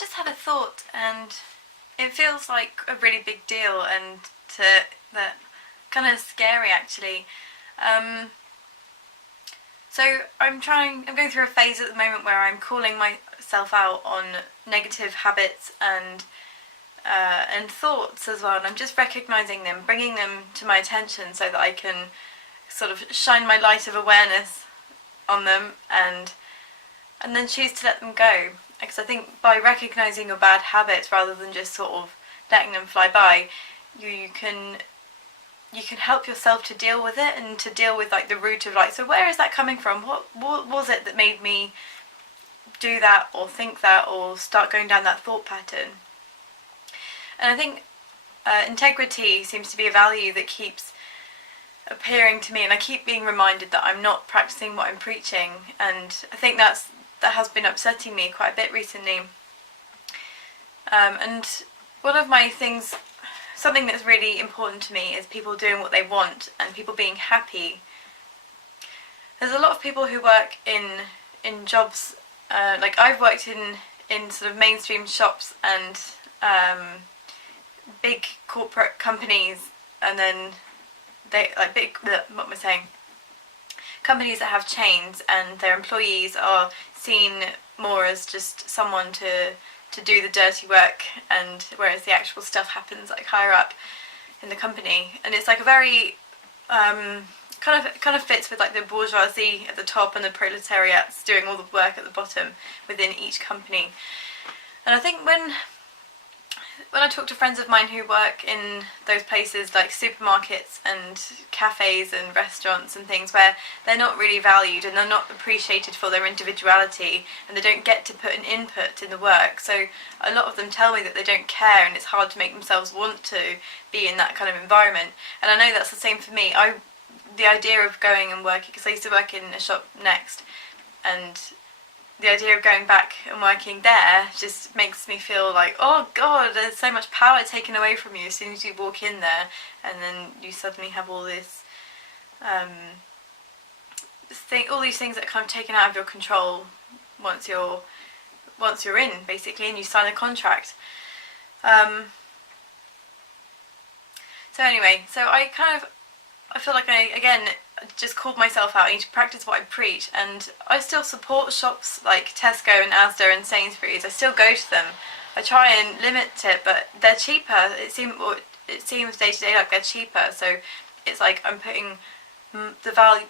just had a thought, and it feels like a really big deal, and that kind of scary actually. So I'm going through a phase at the moment where I'm calling myself out on negative habits and thoughts as well, and I'm just recognising them, bringing them to my attention so that I can sort of shine my light of awareness on them and then choose to let them go. Because I think by recognising your bad habits rather than just sort of letting them fly by, you can help yourself to deal with it and to deal with like the root of like, so where is that coming from? What was it that made me do that or think that or start going down that thought pattern? And I think integrity seems to be a value that keeps appearing to me, and I keep being reminded that I'm not practicing what I'm preaching, and I think that has been upsetting me quite a bit recently. And one of my things, something that's really important to me, is people doing what they want and people being happy. There's a lot of people who work in jobs, like I've worked in sort of mainstream shops and big corporate companies, and then what am I saying? Companies that have chains and their employees are seen more as just someone to do the dirty work, and whereas the actual stuff happens like higher up in the company. And it's like a very kind of fits with like the bourgeoisie at the top and the proletariats doing all the work at the bottom within each company. And I think when I talk to friends of mine who work in those places like supermarkets and cafes and restaurants and things where they're not really valued and they're not appreciated for their individuality and they don't get to put an input in the work, so a lot of them tell me that they don't care and it's hard to make themselves want to be in that kind of environment. And I know that's the same for me. The idea of going and working, because I used to work in a shop next, and the idea of going back and working there just makes me feel like, oh god, there's so much power taken away from you as soon as you walk in there, and then you suddenly have all this all these things that are kind of taken out of your control once you're in, basically, and you sign a contract. So anyway, I feel like I, again, just called myself out. I need to practice what I preach, and I still support shops like Tesco and Asda and Sainsbury's. I still go to them. I try and limit it, but they're cheaper. It seems day to day like they're cheaper, so it's like I'm putting the value,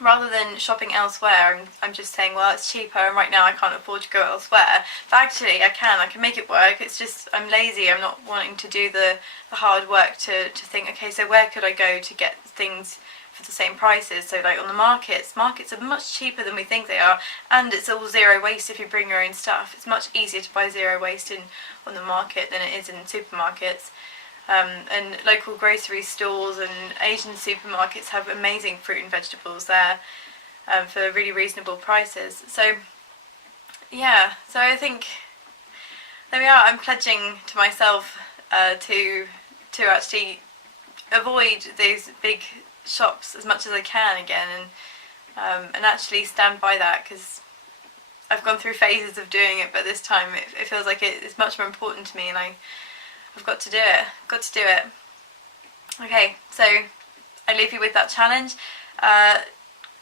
rather than shopping elsewhere, I'm just saying, well, it's cheaper and right now I can't afford to go elsewhere. But actually I can make it work. It's just I'm lazy. I'm not wanting to do the hard work to think, okay, so where could I go to get things for the same prices? So like on the markets are much cheaper than we think they are, and it's all zero waste if you bring your own stuff. It's much easier to buy zero waste on the market than it is in supermarkets. And local grocery stores and Asian supermarkets have amazing fruit and vegetables there for really reasonable prices. So yeah, so I think there we are. I'm pledging to myself to actually avoid those big shops as much as I can again, and actually stand by that, because I've gone through phases of doing it, but this time it feels like it's much more important to me, and I've got to do it. Okay, so I leave you with that challenge.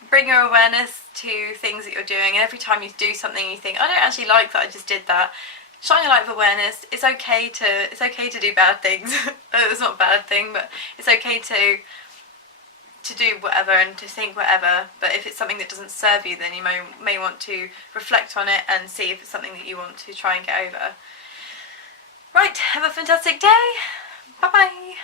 Bring your awareness to things that you're doing, and every time you do something you think, I don't actually like that I just did that, shine your light of awareness. It's okay to do bad things. It's not a bad thing, but it's okay to do whatever and to think whatever, but if it's something that doesn't serve you, then you may want to reflect on it and see if it's something that you want to try and get over. Right, have a fantastic day. Bye bye.